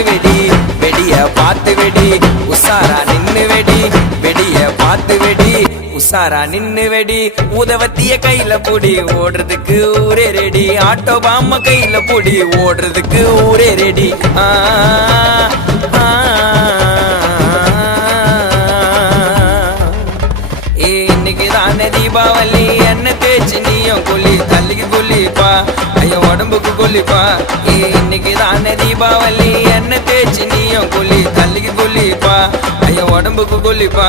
பார்த்து வெடி வெடிய பார்த்து வெடி உசாரா நின்னு வெடி வெடிய பார்த்து வெடி உசாரா நின்னு வெடி உதவத்திய கையில புடி ஓடுறதுக்கு ஊரே ரெடி ஆட்டோ பாம்ம கையில புடி ஓடுறதுக்கு ஊரே ரெடி இன்னைக்குதானே தீபாவளி என்ன தேய்ச்சி நீயும் கொல்லி தள்ளிக்கு கொல்லிப்பா ஐயோ உடம்புக்கு கொல்லிப்பா இன்னைக்குதானே தீபாவளி என்ன தேய்ச்சி நீயும் கொல்லி தள்ளிக்கு கொல்லிப்பா ஐயோ உடம்புக்கு கொல்லிப்பா